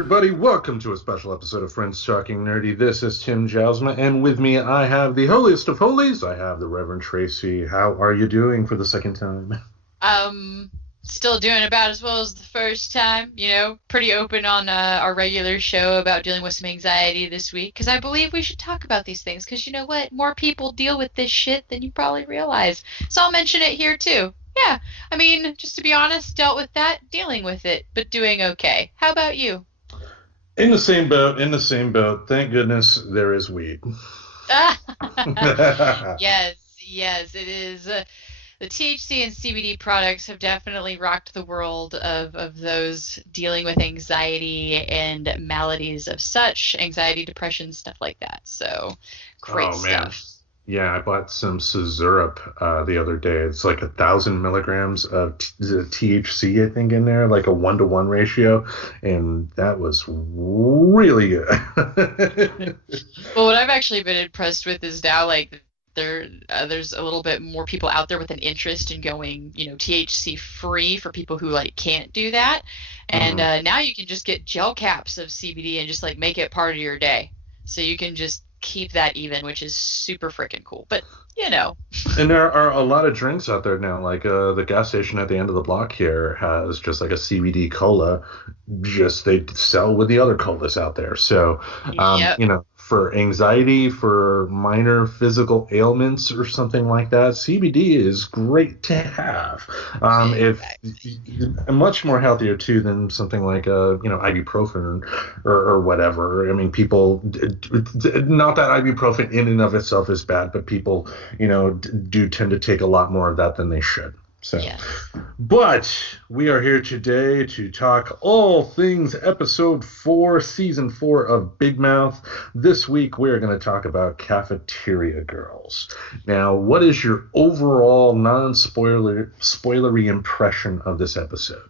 everybody. Welcome to a special episode of Friends Talking Nerdy. This is Tim Jousma, and with me I have the holiest of holies. I have the Reverend Tracy. How are you doing for the second time? Still doing about as well as the first time. Pretty open on our regular show about dealing with some anxiety this week, because I believe we should talk about these things, because you know what? More people deal with this shit than you probably realize. So I'll mention it here too. Yeah, I mean, just to be honest, dealt with that, dealing with it, but doing okay. How about you? In the same boat, in the same boat. Thank goodness there is weed. Yes, yes, it is. The THC and CBD products have definitely rocked the world of those dealing with anxiety and maladies of such, anxiety, depression, stuff like that. So, great Oh man. stuff. Yeah, I bought some Syrup the other day. It's like 1,000 milligrams of THC, I think, in there, like a 1-to-1 ratio, and that was really good. Well, what I've actually been impressed with is now, like, there's a little bit more people out there with an interest in going, THC free for people who like can't do that. And Mhm. now you can just get gel caps of CBD and just like make it part of your day. So you can just keep that even, which is super freaking cool. But you know, And there are a lot of drinks out there now. Like the gas station at the end of the block here has just like a CBD cola. Just they sell with the other colas out there. So, yep, for anxiety, for minor physical ailments or something like that, CBD is great to have. If exactly. much more healthier too than something like ibuprofen or whatever. I mean, people not that ibuprofen in and of itself is bad, but people do tend to take a lot more of that than they should. So, Yes. but we are here today to talk all things episode 4, season 4 of Big Mouth. This week we're going to talk about Cafeteria Girls. Now, what is your overall spoilery impression of this episode?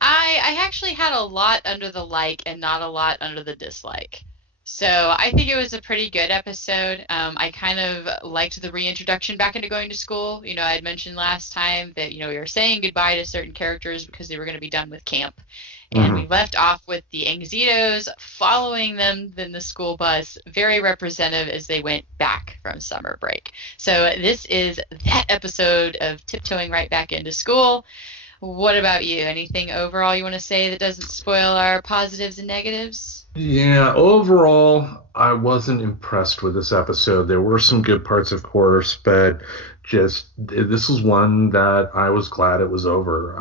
I actually had a lot under the like and not a lot under the dislike. So I think it was a pretty good episode. I kind of liked the reintroduction back into going to school. I had mentioned last time that, we were saying goodbye to certain characters because they were going to be done with camp. And we Mm-hmm. left off with the Anxitos following them in the school bus, very representative as they went back from summer break. So this is that episode of tiptoeing right back into school. What about you? Anything overall you want to say that doesn't spoil our positives and negatives? Yeah, overall, I wasn't impressed with this episode. There were some good parts, of course, but just this was one that I was glad it was over.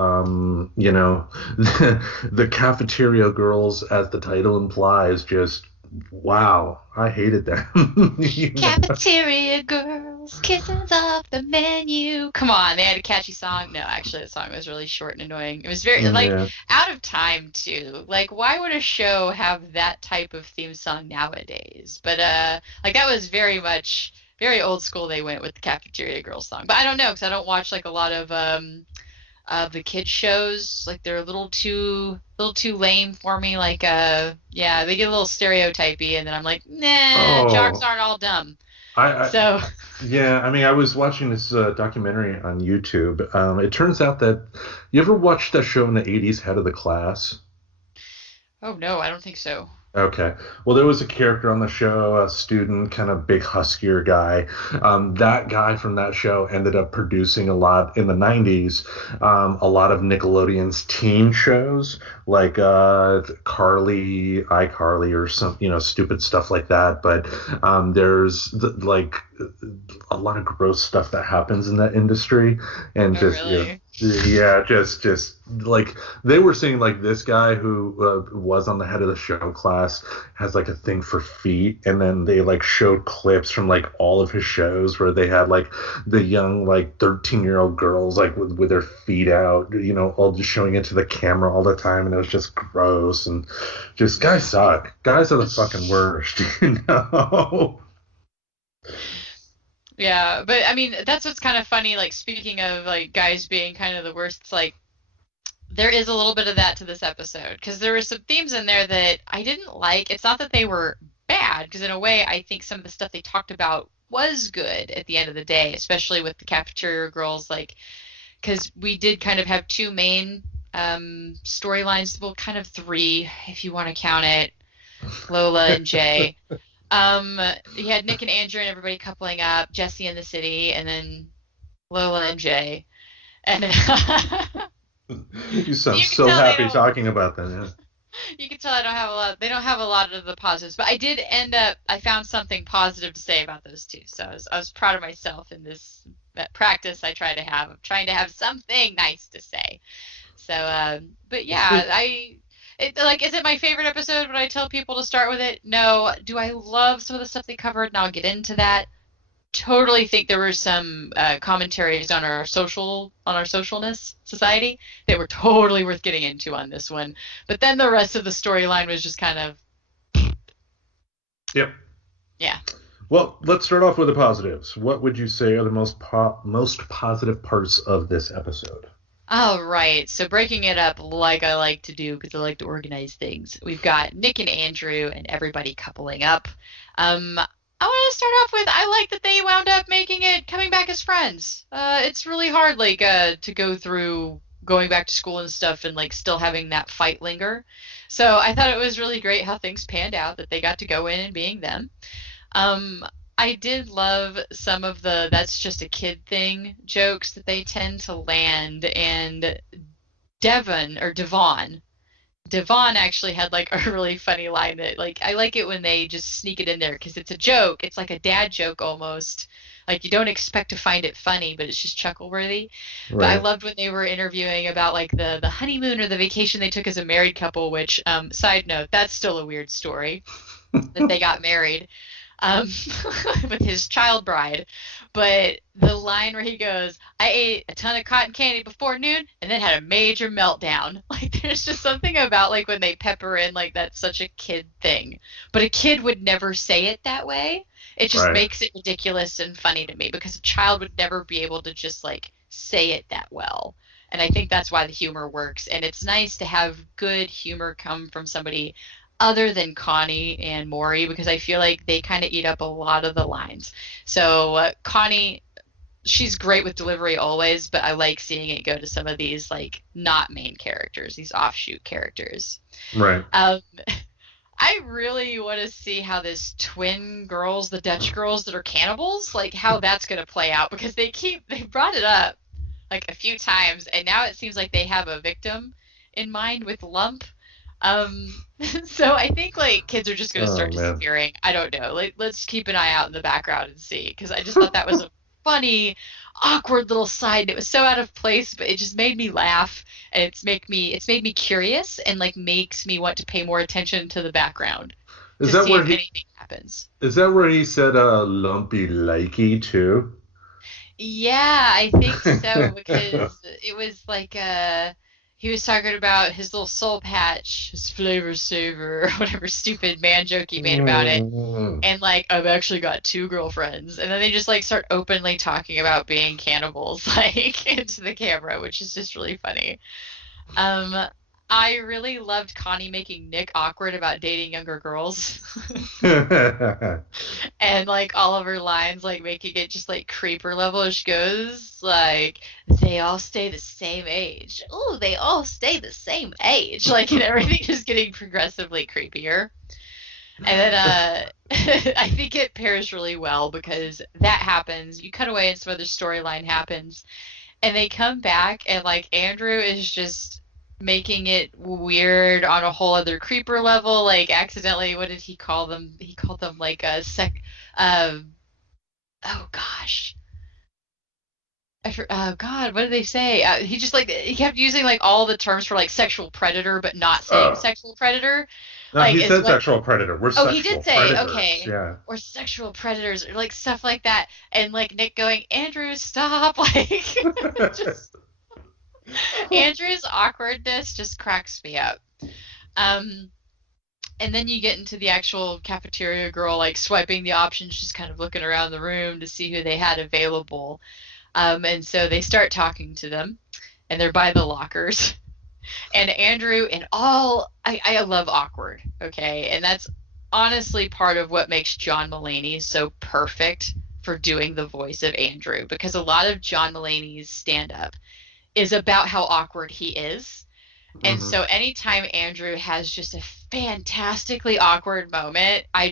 The Cafeteria Girls, as the title implies, just wow, I hated them. Cafeteria girls, kisses off the menu. Come on, they had a catchy song. No, actually, the song was really short and annoying. It was very, like, Yeah. out of time, too. Like, why would a show have that type of theme song nowadays? But, like, that was very much, very old school they went with the Cafeteria Girls song. But I don't know, because I don't watch, like, a lot of the kids shows. Like, they're a little too lame for me. Like, yeah, they get a little stereotypy, and then I'm like, nah, jocks Oh, aren't all dumb. I So, yeah, I mean, I was watching this documentary on YouTube. It turns out that you ever watched that show in the 80s, Head of the Class? oh no, I don't think so. Okay. Well, there was a character on the show, a student, kind of big huskier guy. That guy from that show ended up producing a lot in the 90s, a lot of Nickelodeon's teen shows like Carly, iCarly, or some, stupid stuff like that. But there's like a lot of gross stuff that happens in that industry, and Oh just really? yeah, just like they were saying, like this guy who was on the head of the show class has like a thing for feet, and then they like showed clips from like all of his shows where they had like the young like 13-year-old girls like with their feet out, all just showing into the camera all the time, and it was just gross and just guys suck. Guys are the fucking worst, you know. Yeah, but I mean, that's what's kind of funny. Like, speaking of like guys being kind of the worst, it's like there is a little bit of that to this episode, because there were some themes in there that I didn't like. It's not that they were bad, because in a way, I think some of the stuff they talked about was good at the end of the day, especially with the cafeteria girls, like, because we did kind of have two main storylines, well, kind of three, if you want to count it, Lola and Jay. You had Nick and Andrew and everybody coupling up, Jesse in the city, and then Lola and Jay. And You sound you can so tell they happy don't. talking about that. Yeah. You can tell I don't have a lot. They don't have a lot of the positives, but I did end up. I found something positive to say about those two, so I was proud of myself in this practice I try to have. I'm trying to have something nice to say. So, but yeah, is it my favorite episode when I tell people to start with it? No. Do I love some of the stuff they covered? And I'll get into that. Totally think there were some commentaries on our socialness society that were totally worth getting into on this one. But then the rest of the storyline was just kind of, Yep. yeah. Well, let's start off with the positives. What would you say are the most positive parts of this episode? All right. So breaking it up like I like to do because I like to organize things. We've got Nick and Andrew and everybody coupling up. I want to start off with I like that they wound up coming back as friends. It's really hard to go through going back to school and stuff and like still having that fight linger. So I thought it was really great how things panned out that they got to go in and being them. Um, I did love some of the that's just a kid thing jokes that they tend to land, and Devon actually had like a really funny line that like I like it when they just sneak it in there because it's a joke. It's like a dad joke almost. Like you don't expect to find it funny, but it's just chuckle worthy. But I Right. loved when they were interviewing about like the honeymoon or the vacation they took as a married couple, which side note, that's still a weird story that they got married um, with his child bride. But the line where he goes, I ate a ton of cotton candy before noon and then had a major meltdown. Like, there's just something about, like, when they pepper in, like, that's such a kid thing. But a kid would never say it that way. It just Right. makes it ridiculous and funny to me because a child would never be able to just, like, say it that well. And I think that's why the humor works. And it's nice to have good humor come from somebody other than Connie and Maury because I feel like they kind of eat up a lot of the lines. So Connie, she's great with delivery always, but I like seeing it go to some of these like not main characters, these offshoot characters. Right. Um, I really want to see how this twin girls, the Dutch girls that are cannibals, like how that's going to play out because they brought it up like a few times and now it seems like they have a victim in mind with Lump. um, so I think like kids are just gonna Oh start man. disappearing. I don't know. Like, let's keep an eye out in the background and see, because I just thought that was a funny, awkward little side. It was so out of place, but it just made me laugh, and it's made me curious, and like makes me want to pay more attention to the background Is to that see where if he anything happens. is that where he said lumpy likey too? Yeah, I think so because it was like he was talking about his little soul patch, his flavor saver, or whatever stupid man joke he made about it. Mm. And like I've actually got two girlfriends, and then they just like start openly talking about being cannibals like into the camera, which is just really funny. Um, I really loved Connie making Nick awkward about dating younger girls. And like all of her lines like making it just like creeper level. She goes like they all stay the same age. Oh, they all stay the same age. Like and everything just getting progressively creepier. And then I think it pairs really well because that happens. You cut away and some other storyline happens and they come back and like Andrew is just making it weird on a whole other creeper level, like accidentally what did he call them? He called them like a uh oh gosh. Oh God, what did they say? He just like he kept using like all the terms for like sexual predator, but not saying Oh. sexual predator. No, Like he is said what sexual predator. We're Oh, he sexual did say, predators. okay. Yeah. Or sexual predators, or like stuff like that. And like Nick going, Andrew, stop. Like, just Andrew's awkwardness just cracks me up. Um, and then you get into the actual cafeteria girl, like swiping the options, just kind of looking around the room to see who they had available. And so they start talking to them, and they're by the lockers. And Andrew and all I love awkward, okay? And that's honestly part of what makes John Mulaney so perfect for doing the voice of Andrew because a lot of John Mulaney's stand up is about how awkward he is. And Mm-hmm. so anytime Andrew has just a fantastically awkward moment, I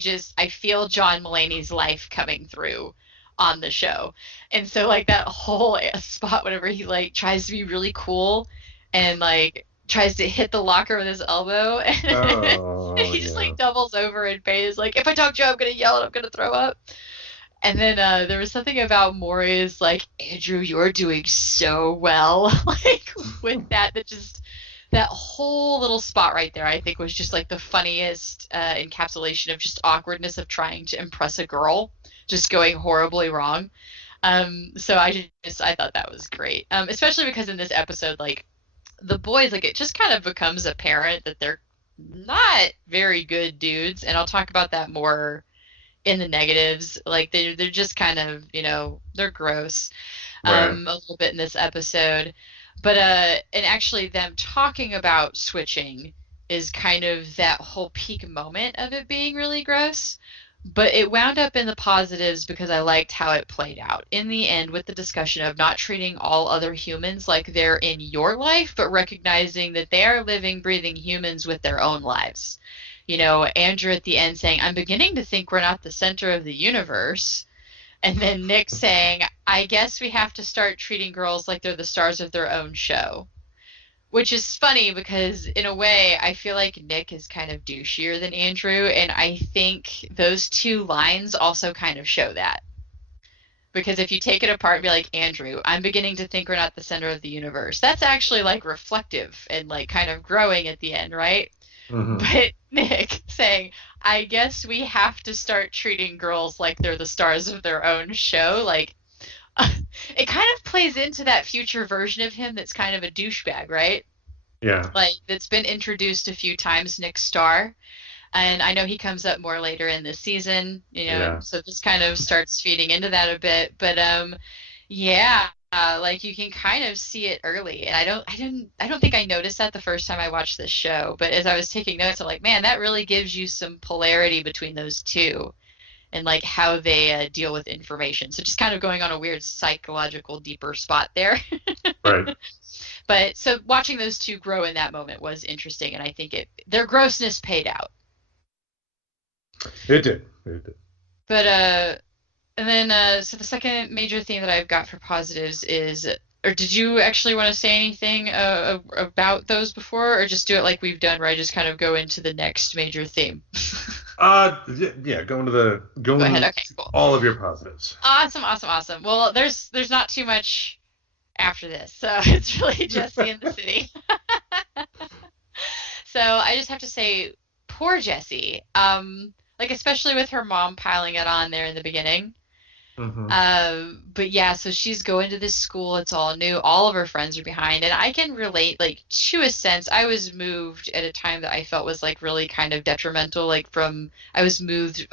feel John Mulaney's life coming through on the show. And so like that whole spot whenever he like tries to be really cool and like tries to hit the locker with his elbow and Oh he just yeah. like doubles over and Faye is like, if I talk to you, I'm gonna yell and I'm gonna throw up. And then there was something about Maury's like, Andrew, you're doing so well. Like with that just that whole little spot right there, I think was just like the funniest encapsulation of just awkwardness of trying to impress a girl, just going horribly wrong. So I thought that was great. Especially because in this episode, like the boys, like it just kind of becomes apparent that they're not very good dudes, and I'll talk about that more in the negatives. Like they're just kind of, they're gross Right. a little bit in this episode. But and actually them talking about switching is kind of that whole peak moment of it being really gross. But it wound up in the positives because I liked how it played out. In the end, with the discussion of not treating all other humans like they're in your life, but recognizing that they are living, breathing humans with their own lives. Andrew at the end saying, I'm beginning to think we're not the center of the universe. And then Nick saying, I guess we have to start treating girls like they're the stars of their own show. Which is funny because, in a way, I feel like Nick is kind of douchier than Andrew. And I think those two lines also kind of show that. Because if you take it apart and be like, Andrew, I'm beginning to think we're not the center of the universe, that's actually like reflective and like kind of growing at the end, right? Mm-hmm. But Nick saying, I guess we have to start treating girls like they're the stars of their own show. Like, it kind of plays into that future version of him that's kind of a douchebag, right? Yeah. Like, that's been introduced a few times, Nick Starr. And I know he comes up more later in this season, Yeah. so this kind of starts feeding into that a bit. But yeah, like you can kind of see it early, and I don't think I noticed that the first time I watched this show. But as I was taking notes, I'm like, man, that really gives you some polarity between those two, and like how they deal with information. So just kind of going on a weird psychological deeper spot there. Right. But so watching those two grow in that moment was interesting, and I think their grossness paid out. It did. It did. But and then so the second major theme that I've got for positives is, or did you actually want to say anything about those before, or just do it like we've done, where I just kind of go into the next major theme? Yeah. Go ahead. Going Okay, cool. all of your positives. Awesome, awesome, awesome. Well, there's not too much after this, so it's really Jesse in the city. So I just have to say, poor Jessie. Like especially with her mom piling it on there in the beginning. Mm-hmm. But yeah, so she's going to this school. It's all new. All of her friends are behind, and I can relate, like to a sense. I was moved at a time that I felt was like really kind of detrimental. I was moved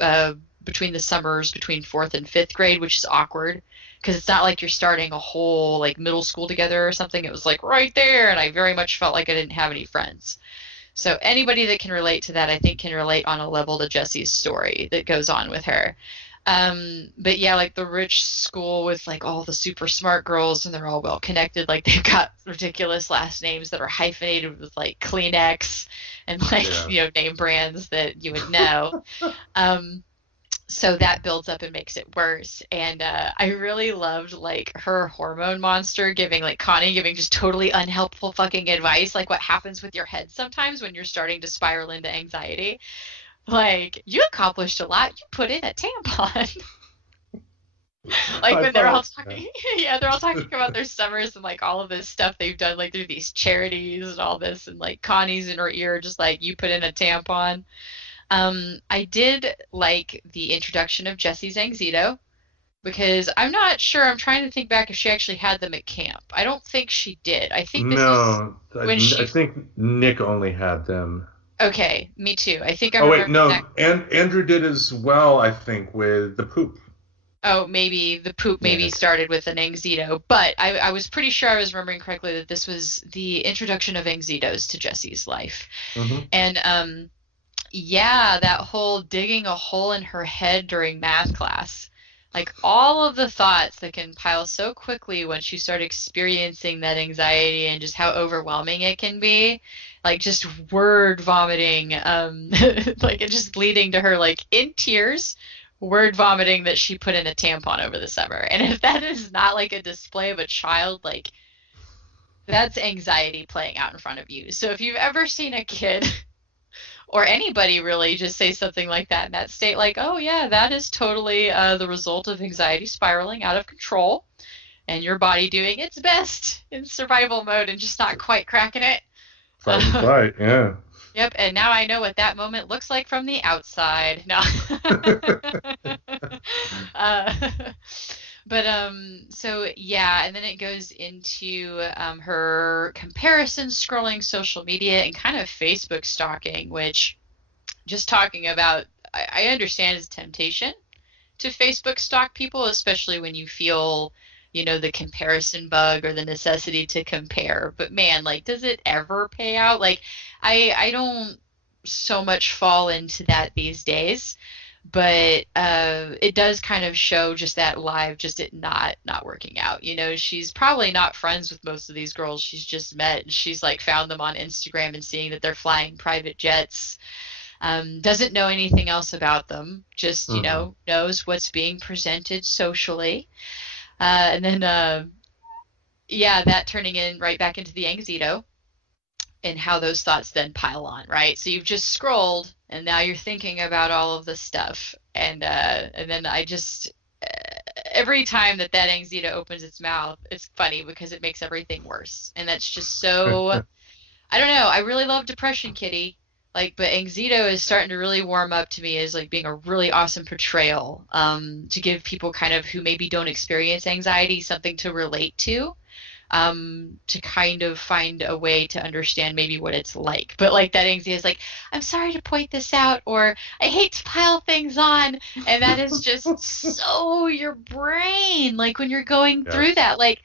between the summers between fourth and fifth grade, which is awkward because it's not like you're starting a whole like middle school together or something. It was like right there, and I very much felt like I didn't have any friends. So anybody that can relate to that, I think, can relate on a level to Jessie's story that goes on with her. But yeah, like the rich school with like all the super smart girls and they're all well connected. Like they've got ridiculous last names that are hyphenated with like Kleenex and like, Yeah. name brands that you would know. Um, so that builds up and makes it worse. And I really loved like her hormone monster giving like Connie giving just totally unhelpful fucking advice, like what happens with your head sometimes when you're starting to spiral into anxiety. Like, you accomplished a lot. You put in a tampon. Like I when they're all thought. Yeah. talking, yeah, they're all talking about their summers and like all of this stuff they've done, like through these charities and all this, and like Connie's in her ear, just like you put in a tampon. I did like the introduction of Jesse's Angzito because I'm not sure. I'm trying to think back if she actually had them at camp. I don't think she did. I think this was No, when I she. think Nick only had them. Okay, me too. I think I'm Oh wait, remembering that. no, and Andrew did as well. I think with the poop. Oh, maybe the poop maybe Yeah. started with an Angzito, but I was pretty sure I was remembering correctly that this was the introduction of Angzitos to Jesse's life. Mm-hmm. And yeah, that whole digging a hole in her head during math class. Like all of the thoughts that can pile so quickly once you start experiencing that anxiety and just how overwhelming it can be. Like just word vomiting, like it just leading to her like in tears, word vomiting that she put in a tampon over the summer. And if that is not like a display of a child, like that's anxiety playing out in front of you. So if you've ever seen a kid or anybody really just say something like that in that state, like, oh yeah, that is totally the result of anxiety spiraling out of control and your body doing its best in survival mode and just not quite cracking it. Fight and flight, yeah. Yep, and now I know what that moment looks like from the outside. No. uh, but so yeah, and then it goes into her comparison scrolling social media and kind of Facebook stalking, which just talking about I understand is temptation to Facebook stalk people, especially when you feel, the comparison bug or the necessity to compare. But man, like, does it ever pay out? Like, I don't so much fall into that these days, but it does kind of show just that live, just it not working out. She's probably not friends with most of these girls she's just met. And she's like found them on Instagram and seeing that they're flying private jets. Doesn't know anything else about them, just, knows what's being presented socially. And then, yeah, that turning in right back into the anxiety and how those thoughts then pile on, right? So you've just scrolled and now you're thinking about all of this stuff. And then I just, every time that anxiety opens its mouth, it's funny because it makes everything worse. And that's just so, I don't know. I really love Depression Kitty. Like, but anxiety is starting to really warm up to me as like being a really awesome portrayal, to give people kind of who maybe don't experience anxiety something to relate to kind of find a way to understand maybe what it's like. But like that anxiety is like, I'm sorry to point this out, or I hate to pile things on. And that is just so your brain, like when you're going through that, like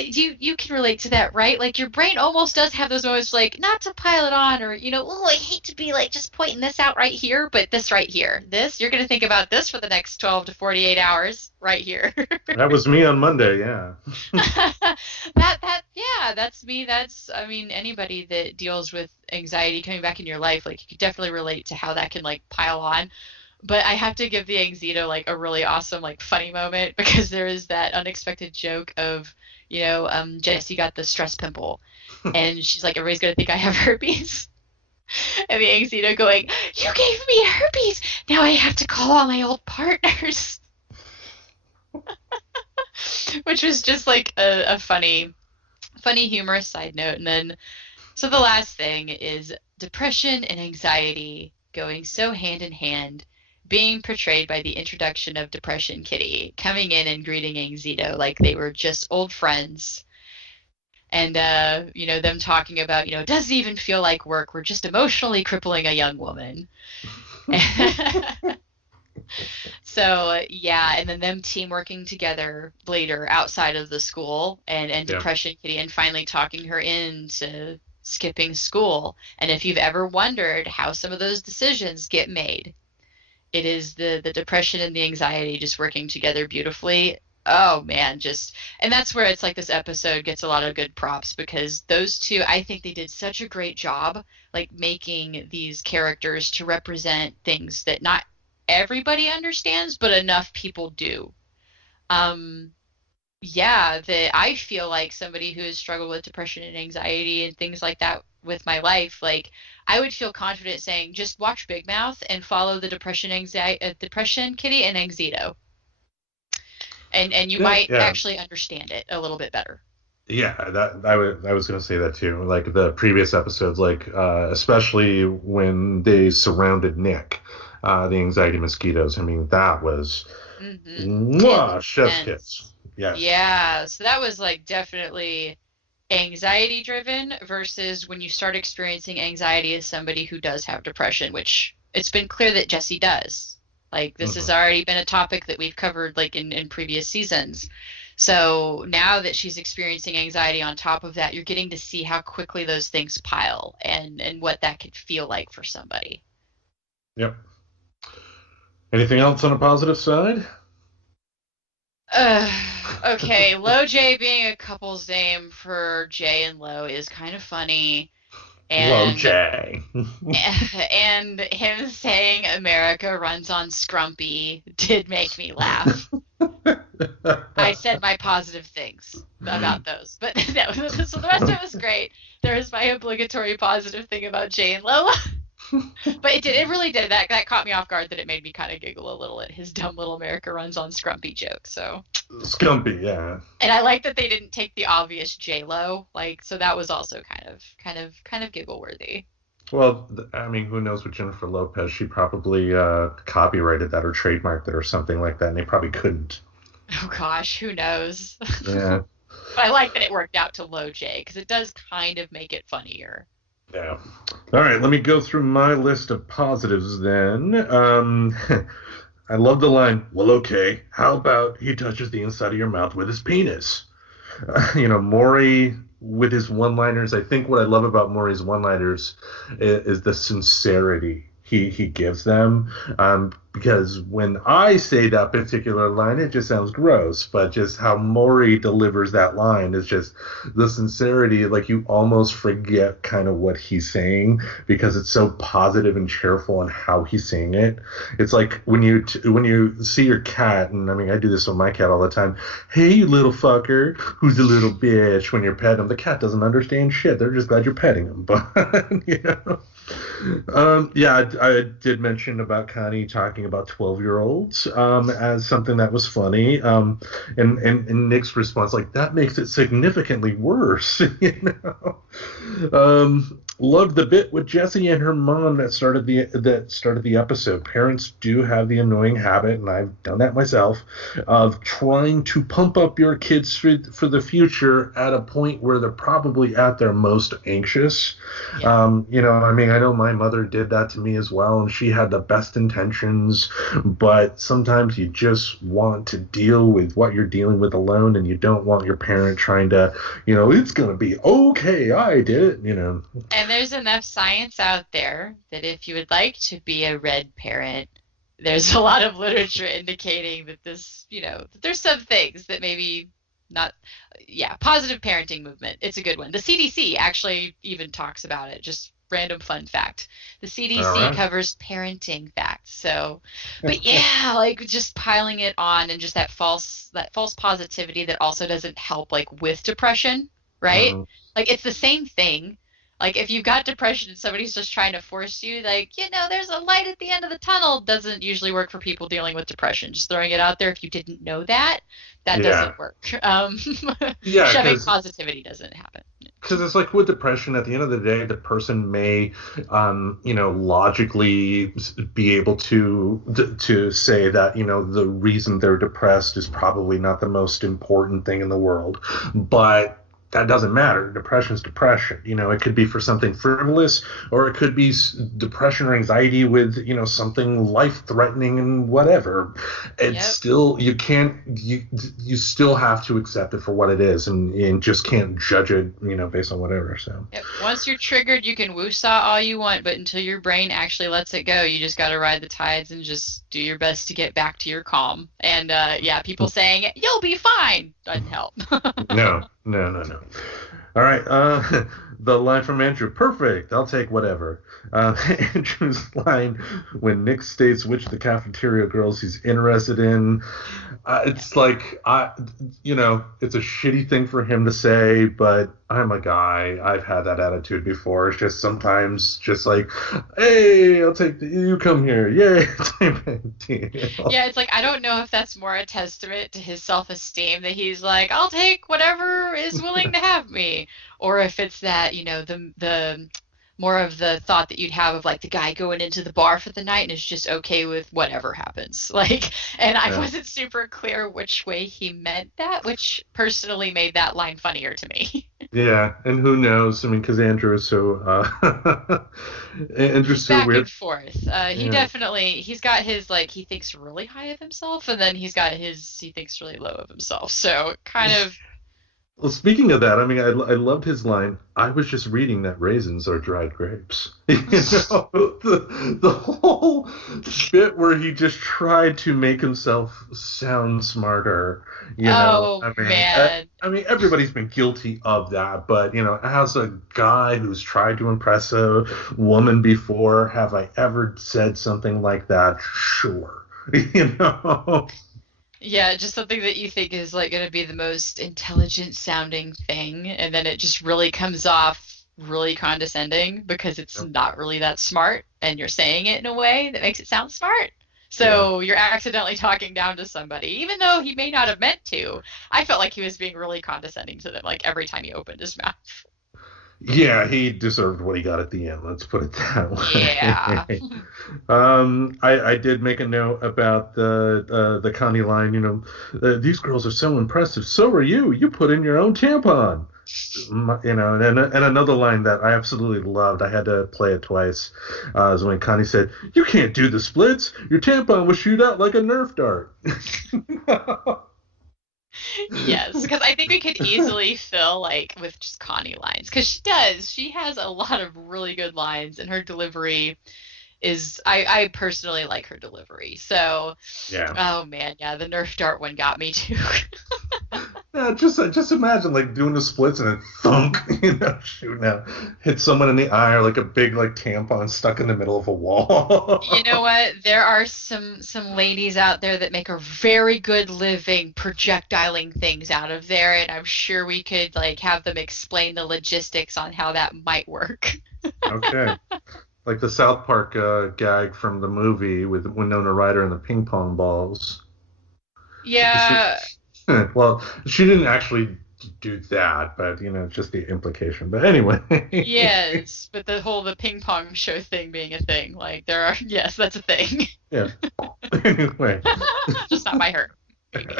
you can relate to that, right? Like your brain almost does have those moments like not to pile it on, or, oh, I hate to be like just pointing this out right here, but this right here, you're going to think about this for the next 12 to 48 hours right here. That was me on Monday, yeah. Yeah, that's me. I mean, anybody that deals with anxiety coming back in your life, like you could definitely relate to how that can like pile on. But I have to give the anxiety like a really awesome, like funny moment because there is that unexpected joke of, Jessie got the stress pimple and she's like, everybody's gonna think I have herpes. And the anxiety going, you gave me herpes. Now I have to call all my old partners. Which was just like a funny, humorous side note. And then, so the last thing is depression and anxiety going so hand in hand, being portrayed by the introduction of Depression Kitty, coming in and greeting anxiety like they were just old friends. And, them talking about, it doesn't even feel like work. We're just emotionally crippling a young woman. So yeah, and then them team working together later outside of the school and Depression Kitty and finally talking her into skipping school. And if you've ever wondered how some of those decisions get made, it is the depression and the anxiety just working together beautifully. Oh man, and that's where it's like this episode gets a lot of good props because those two, I think they did such a great job like making these characters to represent things that not everybody understands, but enough people do. Yeah, that I feel like somebody who has struggled with depression and anxiety and things like that with my life, like I would feel confident saying, just watch Big Mouth and follow the Depression Kitty and anxiety, and you might actually understand it a little bit better. Yeah, that I was going to say that too. Like the previous episodes, like especially when they surrounded Nick, the anxiety mosquitoes. I mean, that was chef's kiss. Yes. Yeah, so that was like definitely anxiety driven versus when you start experiencing anxiety as somebody who does have depression, which it's been clear that Jessie does. Like this has already been a topic that we've covered like in previous seasons. So now that she's experiencing anxiety on top of that, you're getting to see how quickly those things pile and what that could feel like for somebody. Yep. Anything else on a positive side? Okay, Low J being a couple's name for Jay and Low is kind of funny, Low and J. and him saying America runs on Scrumpy did make me laugh. I said my positive things about those, but no, so the rest of it was great. There was my obligatory positive thing about Jay and Lola, but it really did that caught me off guard that it made me kind of giggle a little at his dumb little America runs on Scrumpy joke. So, Scumpy, yeah. and I like that they didn't take the obvious J Lo, like so that was also kind of giggle worthy. Well, I mean, who knows with Jennifer Lopez? She probably copyrighted that or trademarked it or something like that, and they probably couldn't. Oh gosh, who knows? Yeah, But I like that it worked out to Low J because it does kind of make it funnier. yeah. All right, let me go through my list of positives then. I love the line, well, okay, how about he touches the inside of your mouth with his penis? Maury with his one-liners. I think what I love about Maury's one-liners is the sincerity he gives them. Because when I say that particular line, it just sounds gross. But just how Maury delivers that line is just the sincerity. Like you almost forget kind of what he's saying because it's so positive and cheerful in how he's saying it. It's like when you see your cat, and I mean I do this with my cat all the time. Hey, you little fucker, who's a little bitch? When you're petting him, the cat doesn't understand shit. They're just glad you're petting him. But yeah, I did mention about Connie talking about 12-year-olds as something that was funny. And Nick's response, like, that makes it significantly worse. Loved the bit with Jessie and her mom that started the episode. Parents do have the annoying habit, and I've done that myself, of trying to pump up your kids for the future at a point where they're probably at their most anxious. Yeah. I mean, I know my mother did that to me as well, and she had the best intentions, but sometimes you just want to deal with what you're dealing with alone, and you don't want your parent trying to, it's going to be okay, I did it. And there's enough science out there that if you would like to be a red parent, there's a lot of literature indicating that that there's some things that maybe not, yeah, positive parenting movement. It's a good one. The CDC actually even talks about it. Just random fun fact. The All CDC right. covers parenting facts. So, but yeah, like just piling it on and just that false positivity that also doesn't help like with depression, right? Mhm. Like it's the same thing. Like if you've got depression and somebody's just trying to force you, like, there's a light at the end of the tunnel doesn't usually work for people dealing with depression. Just throwing it out there if you didn't know that, that Yeah. doesn't work. Yeah, Shoving because positivity doesn't happen. it's like with depression, at the end of the day, the person may, logically be able to say that, the reason they're depressed is probably not the most important thing in the world. But that doesn't matter. Depression is depression. It could be for something frivolous, or it could be depression or anxiety with, something life threatening and whatever. It's Yep. still, you still have to accept it for what it is, and just can't judge it, based on whatever. So Yep. Once you're triggered, you can woo-saw all you want, but until your brain actually lets it go, you just got to ride the tides and just do your best to get back to your calm. And yeah, people saying you'll be fine doesn't help. no, no, no, no. All right. The line from Andrew, perfect. I'll take whatever. Andrew's line when Nick states which of the cafeteria girls he's interested in. It's like it's a shitty thing for him to say, but I'm a guy. I've had that attitude before. It's just sometimes just like, hey, I'll take you come here, yay, type of deal. Yeah, it's like I don't know if that's more a testament to his self-esteem that he's like, I'll take whatever is willing to have me, or if it's that, the more of the thought that you'd have of like the guy going into the bar for the night and is just okay with whatever happens. Like, and I Yeah. wasn't super clear which way he meant that, which personally made that line funnier to me. Yeah, and who knows? I mean, because Andrew is so Andrew's He's so back and weird. forth. Yeah, He's got his like he thinks really high of himself, and then he thinks really low of himself. So kind of Well, speaking of that, I mean, I loved his line. I was just reading that raisins are dried grapes. The whole bit where he just tried to make himself sound smarter. Oh I mean, man. everybody's been guilty of that, but as a guy who's tried to impress a woman before, have I ever said something like that? Sure. You know. Yeah, just something that you think is like going to be the most intelligent sounding thing, and then it just really comes off really condescending because it's not really that smart, and you're saying it in a way that makes it sound smart. Yeah. So you're accidentally talking down to somebody, even though he may not have meant to. I felt like he was being really condescending to them, like every time he opened his mouth. Yeah, he deserved what he got at the end. Let's put it that Yeah. way. I did make a note about the Connie line. These girls are so impressive. So are you. You put in your own tampon. And another line that I absolutely loved. I had to play it twice. Is when Connie said, "You can't do the splits. Your tampon will shoot out like a Nerf dart." Yes, because I think we could easily fill like with just Connie lines because she does. She has a lot of really good lines, and her delivery is. I personally like her delivery. So, Yeah. oh man, yeah, the Nerf dart one got me too. Yeah, just imagine like doing the splits and then thunk, shooting out, hit someone in the eye or like a big like tampon stuck in the middle of a You know wall. what? There are some ladies out there that make a very good living projectiling things out of there, and I'm sure we could like have them explain the logistics on how that might work. Okay, like the South Park gag from the movie with Winona Ryder and the ping pong balls. She, Yeah, well, she didn't actually do that, but just the implication. But anyway, yes, but the ping pong show thing being a thing, like there are yes, that's a thing. yeah. Anyway. Just not by her, maybe.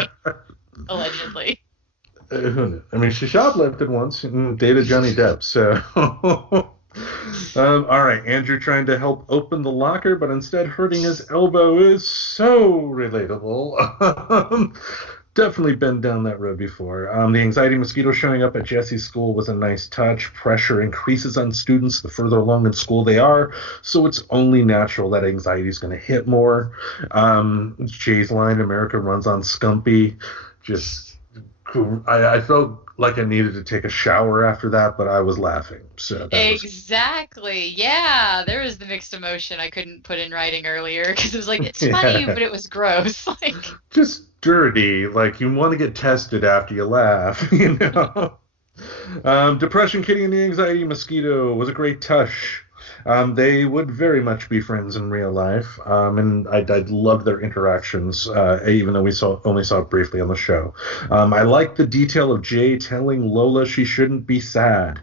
Allegedly. Who knew? I mean, she shoplifted once and dated Johnny Depp, so. All right, Andrew trying to help open the locker, but instead hurting his elbow is so relatable. Definitely been down that road before. The anxiety mosquito showing up at Jesse's school was a nice touch. Pressure increases on students the further along in school they are, so it's only natural that anxiety is going to hit more. Jay's line, America runs on Scumpy. Just, I felt like I needed to take a shower after that, but I was laughing, so that was Exactly. Yeah, there was the mixed emotion I couldn't put in writing earlier because it was like it's funny, yeah, but it was gross. Like, just dirty. Like you want to get tested after you laugh, Depression Kitty and the Anxiety Mosquito was a great touch. They would very much be friends in real life, and I loved their interactions, even though we only saw it briefly on the show. I like the detail of Jay telling Lola she shouldn't be sad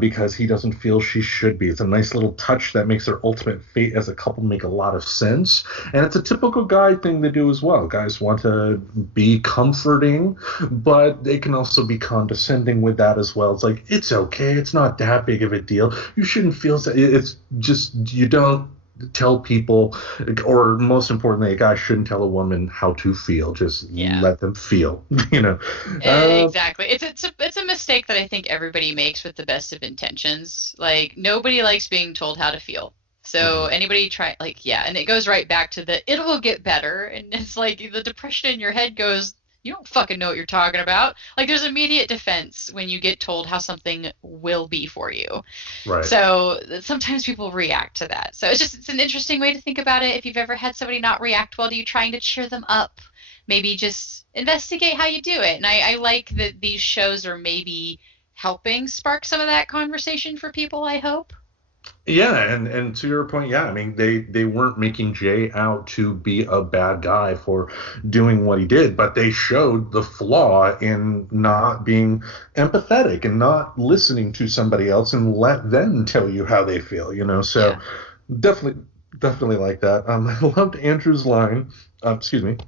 because he doesn't feel she should be. It's a nice little touch that makes their ultimate fate as a couple make a lot of sense, and it's a typical guy thing to do as well. Guys want to be comforting, but they can also be condescending with that as well. It's like, it's okay. It's not that big of a deal. You shouldn't feel so. It's just, you don't tell people, or most importantly, a guy shouldn't tell a woman how to feel. Just yeah. let them feel, you know. Uh, Exactly. It's a mistake that I think everybody makes with the best of intentions. Like nobody likes being told how to feel. So mhm. anybody try like yeah, and it goes right back to the it will get better and it's like the depression in your head goes you don't fucking know what you're talking about. Like there's immediate defense when you get told how something will be for you. Right. So sometimes people react to that. So it's an interesting way to think about it. If you've ever had somebody not react well to you trying to cheer them up, maybe just investigate how you do it. And I like that these shows are maybe helping spark some of that conversation for people, I hope. Yeah, and to your point, yeah, I mean they weren't making Jay out to be a bad guy for doing what he did, but they showed the flaw in not being empathetic and not listening to somebody else and let them tell you how they feel, So Yeah. definitely definitely like that. I loved Andrew's line. Excuse me.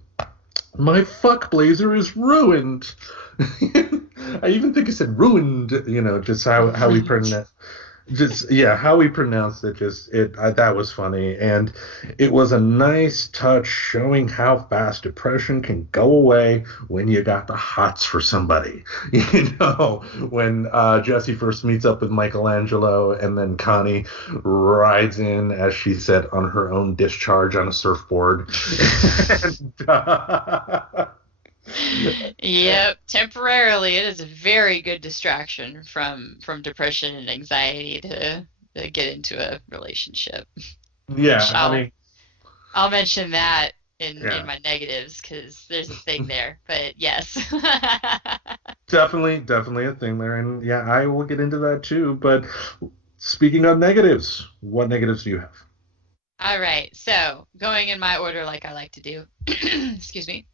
My fuck blazer is ruined. I even think he said ruined, just how he pronounced Just yeah, how he pronounced it, that was funny, and it was a nice touch showing how fast depression can go away when you got the hots for somebody. When Jesse first meets up with Michelangelo, and then Connie rides in, as she said, on her own discharge on a surfboard. and, Yep, temporarily it is a very good distraction from depression and anxiety to get into a relationship. Which yeah, I mean, I'll mention that in yeah. my negatives because there's a thing there. But yes. Definitely a thing there, and yeah, I will get into that too. But speaking of negatives, what negatives do you have? All right. So going in my order like I like to do. Excuse me.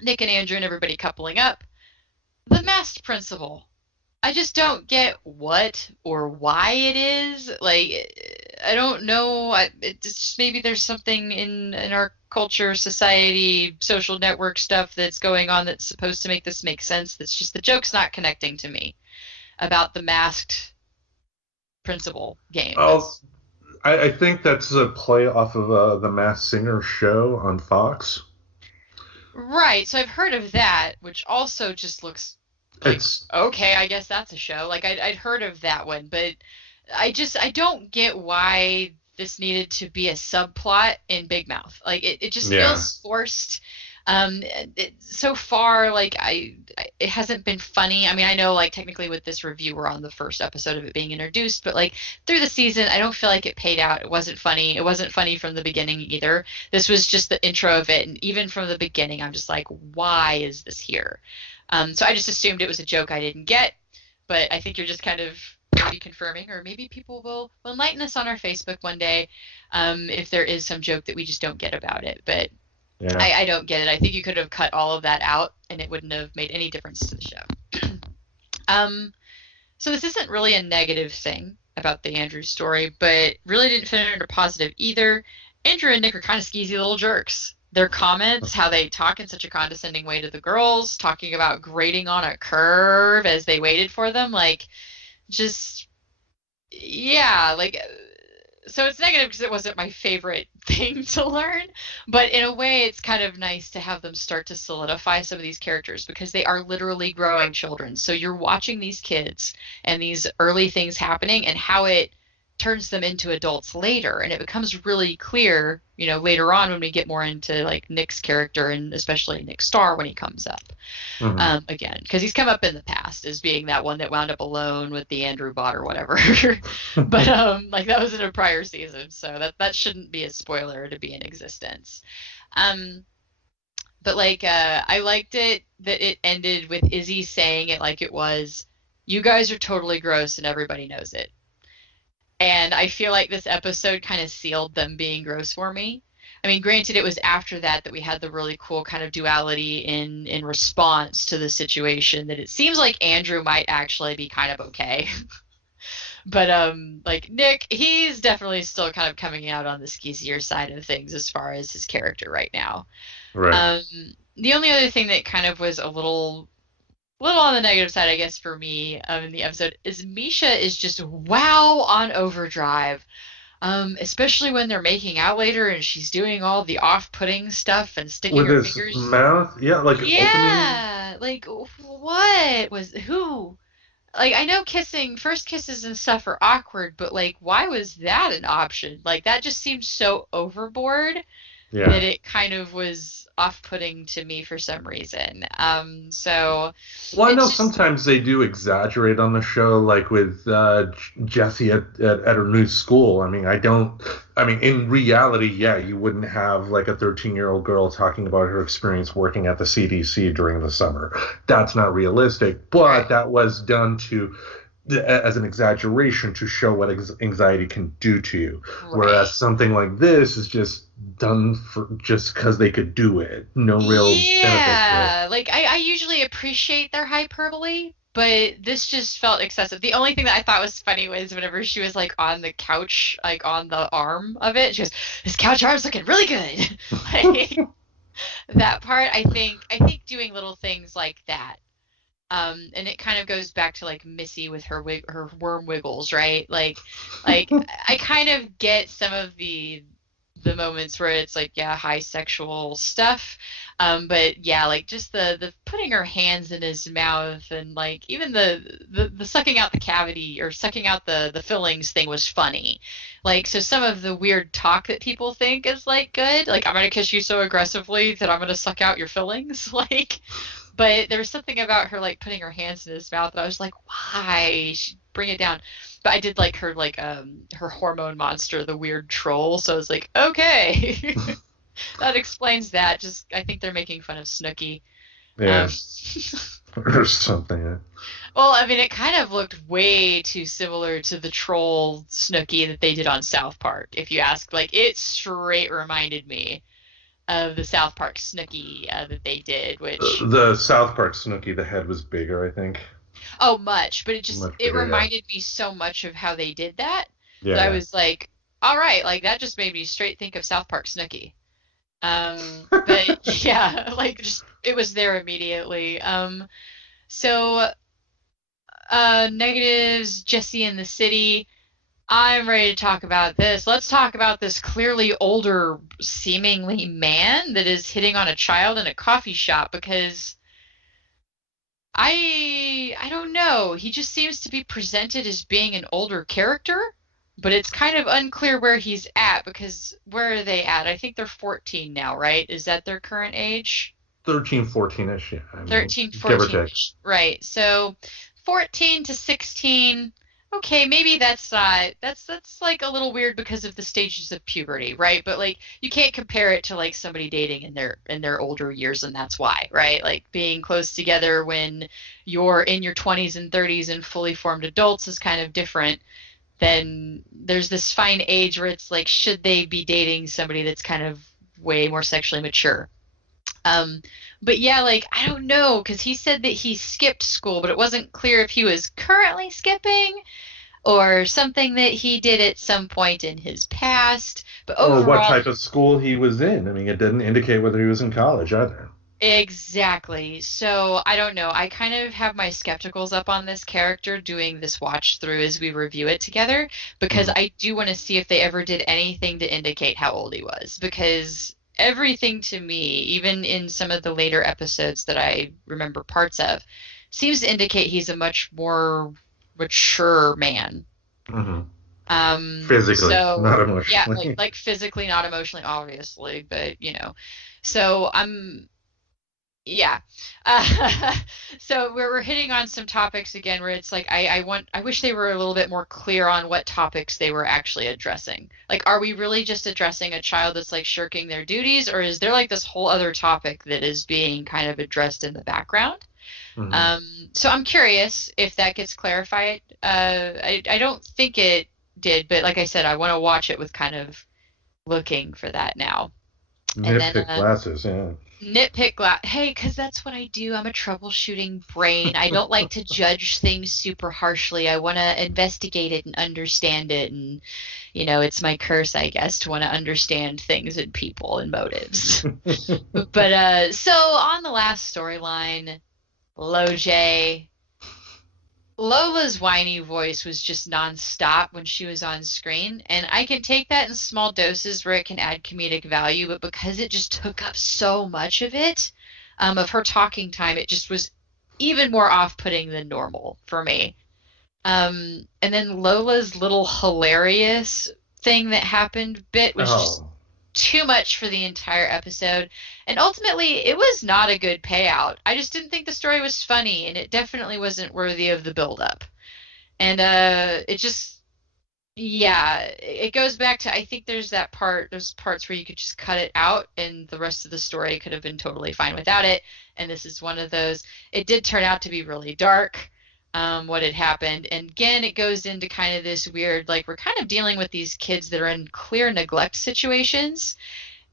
Nick and Andrew and everybody coupling up. The masked principal. I just don't get what or why it is. Like, I don't know. It's just maybe there's something in our culture, society, social network stuff that's going on that's supposed to make this make sense. That's just the joke's not connecting to me about the masked principal game. Oh, I think that's a play off of the Masked Singer show on Fox. Right. So I've heard of that, which also just looks like It's okay. I guess that's a show. Like I'd heard of that one, but I don't get why this needed to be a subplot in Big Mouth. Like it just yeah, feels forced. So far, like it hasn't been funny. I mean, I know like technically with this review, we're on the first episode of it being introduced, but like through the season, I don't feel like it paid out. It wasn't funny. It wasn't funny from the beginning either. This was just the intro of it, and even from the beginning, I'm just like, why is this here? So I just assumed it was a joke I didn't get, but I think you're just kind of maybe confirming, or maybe people will enlighten us on our Facebook one day if there is some joke that we just don't get about it. But yeah. I don't get it. I think you could have cut all of that out, and it wouldn't have made any difference to the show. um, so this isn't really a negative thing about the Andrew story, but really didn't fit under positive either. Andrew and Nick are kind of skeezy little jerks. Their comments, how they talk in such a condescending way to the girls, talking about grading on a curve as they waited for them, like just yeah, like so it's negative because it wasn't my favorite thing to learn, but in a way it's kind of nice to have them start to solidify some of these characters because they are literally growing children. So you're watching these kids and these early things happening and how it turns them into adults later, and it becomes really clear, later on when we get more into like Nick's character and especially Nick Starr when he comes up Mhm. again, because he's come up in the past as being that one that wound up alone with the Andrew bot or whatever. But like that was in a prior season, so that shouldn't be a spoiler to be in existence. Um, but like I liked it that it ended with Izzy saying it like it was, "You guys are totally gross and everybody knows it." And I feel like this episode kind of sealed them being gross for me. I mean, granted, it was after that we had the really cool kind of duality in response to the situation that it seems like Andrew might actually be kind of okay. But like Nick, he's definitely still kind of coming out on the skeezier side of things as far as his character right now. Right. Um, the only other thing that kind of was a little on the negative side, I guess, for me in the episode is Misha is just wow on overdrive. Especially when they're making out later and she's doing all the off-putting stuff and sticking With her his fingers. mouth, yeah, like opening. Yeah, like what was who? Like I know first kisses and stuff are awkward, but like why was that an option? Like that just seemed so overboard that Yeah. it kind of was off-putting to me for some reason. So Well, I know it's just sometimes they do exaggerate on the show, like with Jessie at her new school. I mean, in reality, yeah, you wouldn't have like a 13-year-old girl talking about her experience working at the CDC during the summer. That's not realistic, but right, that was done as an exaggeration to show what anxiety can do to you. Whereas right. something like this is just done for just because they could do it. No real benefit to it. Yeah, like I usually appreciate their hyperbole, but this just felt excessive. The only thing that I thought was funny was whenever she was like on the couch, like on the arm of it, she goes, "This couch arm's looking really good." Like that part, I think doing little things like that And it kind of goes back to like Missy with her worm wiggles, right? Like I kind of get some of the moments where it's like, yeah, high sexual stuff. But yeah, like just the putting her hands in his mouth, and like even the sucking out the cavity or sucking out the fillings thing was funny. Like, so some of the weird talk that people think is like good, like I'm gonna kiss you so aggressively that I'm gonna suck out your fillings, like. But there was something about her like putting her hands in his mouth that I was like, why? Bring it down. But I did like her hormone monster, the weird troll. So I was like, okay, that explains that. Just I think they're making fun of Snooki. Yeah. Or something. Yeah. Well, I mean, it kind of looked way too similar to the troll Snooki that they did on South Park. If you ask, like, it straight reminded me of the South Park Snooki that they did, which the South Park Snooki, the head was bigger, I think. Oh, much, but it Bigger, reminded me so much of how they did that yeah. that I was like, all right, like that just made me straight think of South Park Snooki. But yeah, like just it was there immediately. So negatives, Jesse in the city. I'm ready to talk about this. Let's talk about this clearly older, seemingly man that is hitting on a child in a coffee shop because I don't know. He just seems to be presented as being an older character, but it's kind of unclear where he's at because where are they at? I think they're 14 now, right? Is that their current age? 13, 14-ish, yeah. 13, 14, right. So 14 to 16. Okay, maybe that's like a little weird because of the stages of puberty, right? But like you can't compare it to like somebody dating in their older years, and that's why, right? Like being close together when you're in your 20s and 30s and fully formed adults is kind of different. Then there's this fine age where it's like, should they be dating somebody that's kind of way more sexually mature? But yeah, like I don't know, because he said that he skipped school, but it wasn't clear if he was currently skipping or something that he did at some point in his past. But overall, or what type of school he was in. I mean, it didn't indicate whether he was in college either. Exactly. So I don't know. I kind of have my skepticals up on this character doing this watch through as we review it together because I do want to see if they ever did anything to indicate how old he was, because everything to me, even in some of the later episodes that I remember parts of, seems to indicate he's a much more mature man. Physically, so, not emotionally. Yeah, like physically, not emotionally, obviously, but So yeah. So we're hitting on some topics again where it's like I wish they were a little bit more clear on what topics they were actually addressing. Like, are we really just addressing a child that's like shirking their duties, or is there like this whole other topic that is being kind of addressed in the background? So I'm curious if that gets clarified. I don't think it did, but like I said, I want to watch it with kind of looking for that now. Nitpick glasses, yeah. Nitpick glass. Hey, because that's what I do. I'm a troubleshooting brain. I don't like to judge things super harshly. I want to investigate it and understand it. And, it's my curse, I guess, to want to understand things and people and motives. But so on the last storyline, LoJ. Lola's whiny voice was just nonstop when she was on screen, and I can take that in small doses where it can add comedic value, but because it just took up so much of it, of her talking time, it just was even more off-putting than normal for me. And then Lola's little hilarious thing that happened bit was just too much for the entire episode, and ultimately it was not a good payout. I just didn't think the story was funny, and it definitely wasn't worthy of the build-up. And it just, yeah, it goes back to, I think there's parts where you could just cut it out and the rest of the story could have been totally fine without it, and this is one of those. It did turn out to be really dark, what had happened. And again, it goes into kind of this weird, like, we're kind of dealing with these kids that are in clear neglect situations,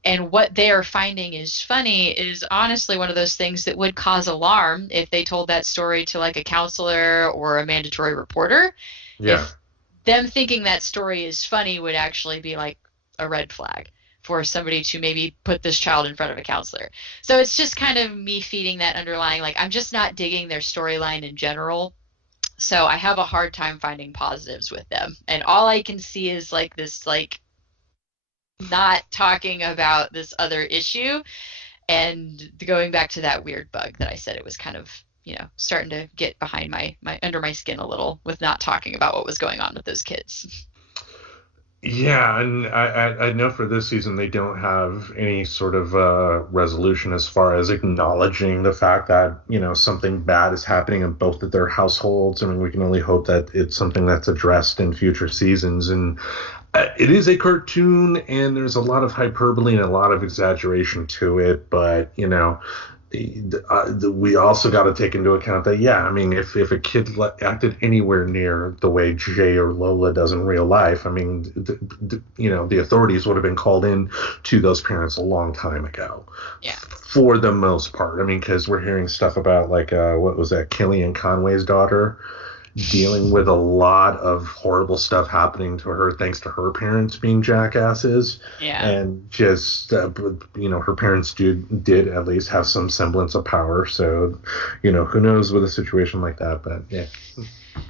and what they are finding is funny is honestly one of those things that would cause alarm if they told that story to like a counselor or a mandatory reporter. Yeah. If them thinking that story is funny would actually be like a red flag for somebody to maybe put this child in front of a counselor. So it's just kind of me feeding that underlying, like, I'm just not digging their storyline in general. So I have a hard time finding positives with them. And all I can see is like this, like, not talking about this other issue and going back to that weird bug that I said it was kind of, starting to get behind my under my skin a little with not talking about what was going on with those kids. Yeah, and I know for this season they don't have any sort of resolution as far as acknowledging the fact that, something bad is happening in both of their households. I mean, we can only hope that it's something that's addressed in future seasons. And it is a cartoon, and there's a lot of hyperbole and a lot of exaggeration to it, but, we also got to take into account that, I mean, if a kid acted anywhere near the way Jay or Lola does in real life, I mean, the authorities would have been called in to those parents a long time ago. Yeah. For the most part. I mean, because we're hearing stuff about, like, what was that, Kellyanne Conway's daughter, dealing with a lot of horrible stuff happening to her thanks to her parents being jackasses. Yeah. And just, her parents did at least have some semblance of power. So, who knows with a situation like that. But, yeah.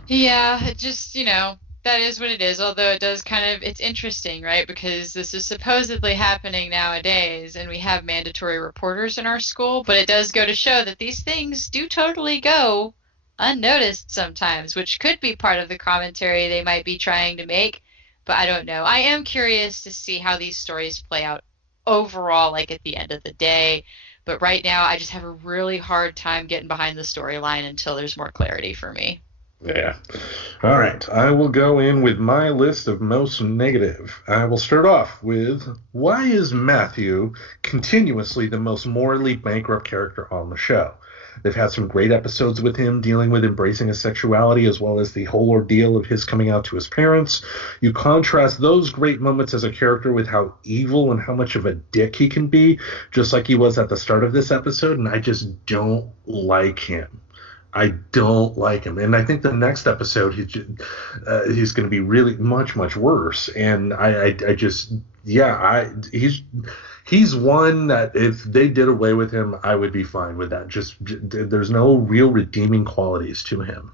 Yeah, it just, that is what it is. Although it does it's interesting, right? Because this is supposedly happening nowadays and we have mandatory reporters in our school. But it does go to show that these things do totally go unnoticed sometimes, which could be part of the commentary they might be trying to make, but I don't know. I am curious to see how these stories play out overall, like at the end of the day, but right now I just have a really hard time getting behind the storyline until there's more clarity for me. Yeah. All right. I will go in with my list of most negative. I will start off with, why is Matthew continuously the most morally bankrupt character on the show? They've had some great episodes with him dealing with embracing his sexuality, as well as the whole ordeal of his coming out to his parents. You contrast those great moments as a character with how evil and how much of a dick he can be, just like he was at the start of this episode, and I just don't like him. I don't like him. And I think the next episode, he's going to be really much, much worse. And he's one that if they did away with him, I would be fine with that. There's no real redeeming qualities to him.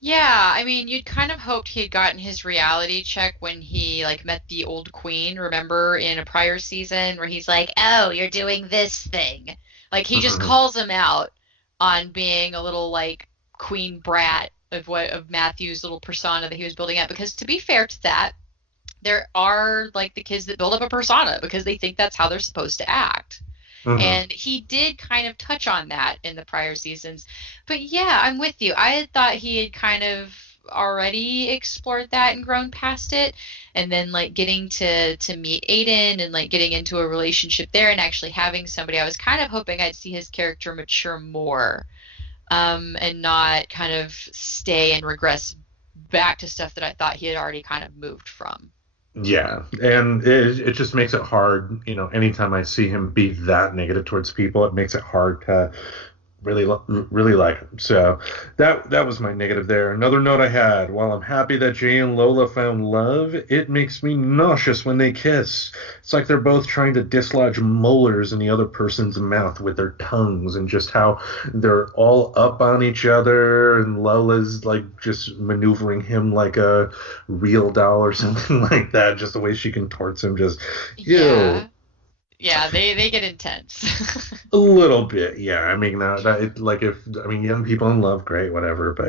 Yeah, I mean, you'd kind of hoped he had gotten his reality check when he, like, met the old queen, remember, in a prior season where he's like, oh, you're doing this thing. Like, he just calls him out on being a little, like, queen brat of Matthew's little persona that he was building up. Because to be fair to that, there are, like, the kids that build up a persona because they think that's how they're supposed to act. And he did kind of touch on that in the prior seasons. But yeah, I'm with you. I had thought he had kind of already explored that and grown past it. And then, like, getting to meet Aiden and, like, getting into a relationship there and actually having somebody, I was kind of hoping I'd see his character mature more, and not kind of stay and regress back to stuff that I thought he had already kind of moved from. Yeah, and it just makes it hard, anytime I see him be that negative towards people, it makes it hard to really like him. So that was my negative there. Another note I had, while I'm happy that Jay and Lola found love, it makes me nauseous when they kiss. It's like they're both trying to dislodge molars in the other person's mouth with their tongues, and just how they're all up on each other, and Lola's like just maneuvering him like a real doll or something like that, just the way she contorts him, just ew. Yeah, they get intense. A little bit, yeah. I mean, young people in love, great, whatever. But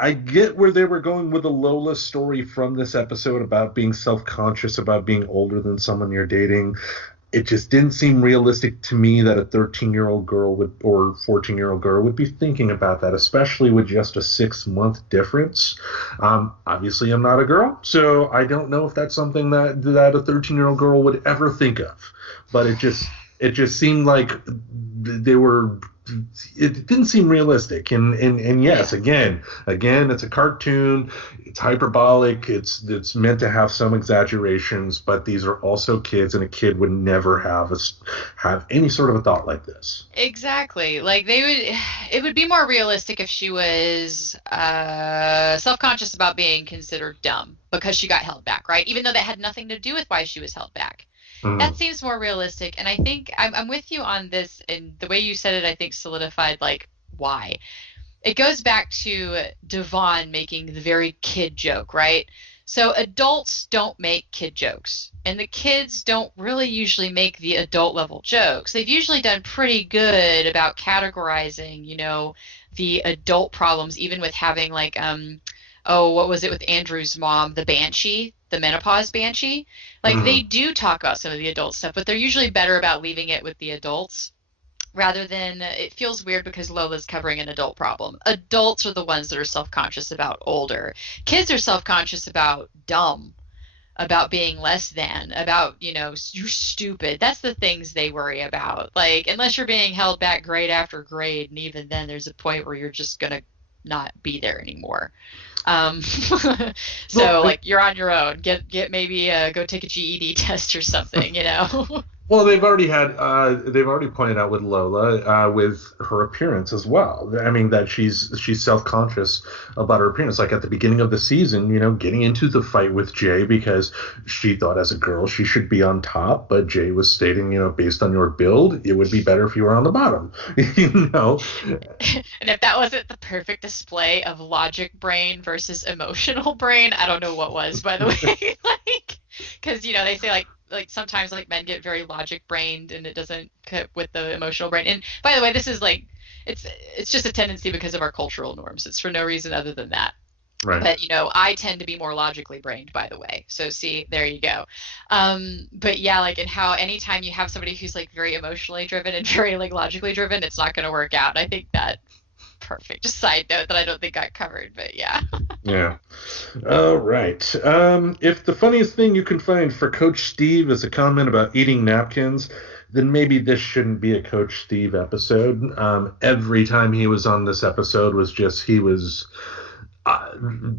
I get where they were going with the Lola story from this episode about being self-conscious about being older than someone you're dating. It just didn't seem realistic to me that a 13-year-old girl or 14-year-old girl would be thinking about that, especially with just a 6-month difference. Obviously, I'm not a girl, so I don't know if that's something that a 13-year-old girl would ever think of. But it just It just seemed like they were. It didn't seem realistic, and yes, Yeah. again, it's a cartoon. It's hyperbolic. It's meant to have some exaggerations, but these are also kids, and a kid would never have any sort of a thought like this. Exactly. Like it would be more realistic if she was self-conscious about being considered dumb because she got held back, right? Even though that had nothing to do with why she was held back. That Mm, seems more realistic, and I think I'm with you on this. And the way you said it, I think solidified like why. It goes back to Devon making the very kid joke, right? So adults don't make kid jokes, and the kids don't really usually make the adult level jokes. They've usually done pretty good about categorizing, the adult problems, even with having like oh, what was it with Andrew's mom, the banshee, the menopause banshee? Like they mm. do talk about some of the adult stuff, but they're usually better about leaving it with the adults rather than it feels weird because Lola's covering an adult problem. Adults are the ones that are self-conscious about older. Kids are self-conscious about dumb, about being less than, about, you're stupid. That's the things they worry about. Like, unless you're being held back grade after grade, and even then there's a point where you're just gonna not be there anymore. Well, So like you're on your own. Get maybe go take a GED test or something. Well, they've already pointed out with Lola, with her appearance as well. I mean that she's self-conscious about her appearance. Like at the beginning of the season, getting into the fight with Jay because she thought as a girl she should be on top, but Jay was stating, based on your build, it would be better if you were on the bottom. you know, And if that wasn't the perfect display of logic brain versus emotional brain, I don't know what was, by the way. Like, because they say like sometimes like men get very logic brained and it doesn't fit with the emotional brain. And by the way, this is like it's just a tendency because of our cultural norms. It's for no reason other than that. right? But I tend to be more logically brained, by the way. So see, there you go. But yeah, like and how anytime you have somebody who's like very emotionally driven and very like logically driven, it's not going to work out. I think that perfect. Just side note that I don't think got covered, but yeah. Yeah. All right. If the funniest thing you can find for Coach Steve is a comment about eating napkins, then maybe this shouldn't be a Coach Steve episode. Every time he was on this episode was just he was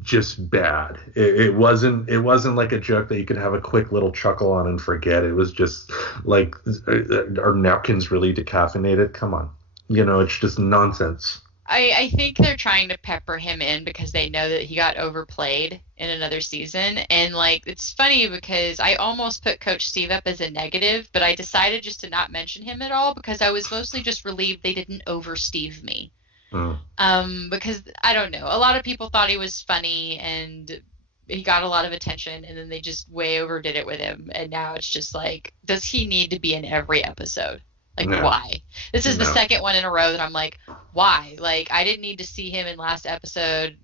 just bad. It wasn't like a joke that you could have a quick little chuckle on and forget. It was just like, are napkins really decaffeinated? Come on. It's just nonsense. I think they're trying to pepper him in because they know that he got overplayed in another season. And like it's funny because I almost put Coach Steve up as a negative, but I decided just to not mention him at all because I was mostly just relieved they didn't over Steve me. Mm. Because I don't know, a lot of people thought he was funny and he got a lot of attention, and then they just way overdid it with him. And now it's just like, does he need to be in every episode? Like, No, why? This is the no. second one in a row that I'm like, why? Like, I didn't need to see him in last episode,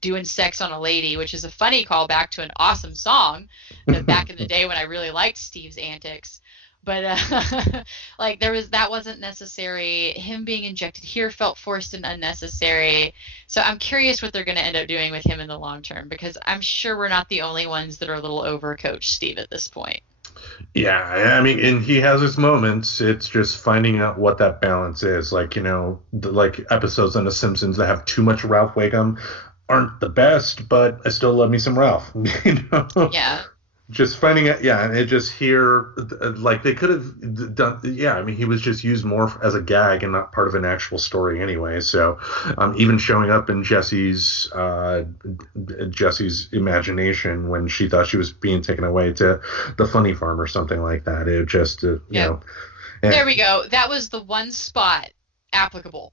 doing sex on a lady, which is a funny callback to an awesome song that back in the day when I really liked Steve's antics. But like that wasn't necessary. Him being injected here felt forced and unnecessary. So I'm curious what they're going to end up doing with him in the long term because I'm sure we're not the only ones that are a little over Coach Steve at this point. Yeah, I mean, and he has his moments. It's just finding out what that balance is. Like, like episodes on The Simpsons that have too much Ralph Wiggum aren't the best, but I still love me some Ralph. you know? Yeah. Just finding it, yeah, and it just here, like they could have done, yeah. I mean, he was just used more as a gag and not part of an actual story anyway. So, even showing up in Jesse's imagination when she thought she was being taken away to the funny farm or something like that, it just, Yep. eh. There we go. That was the one spot applicable.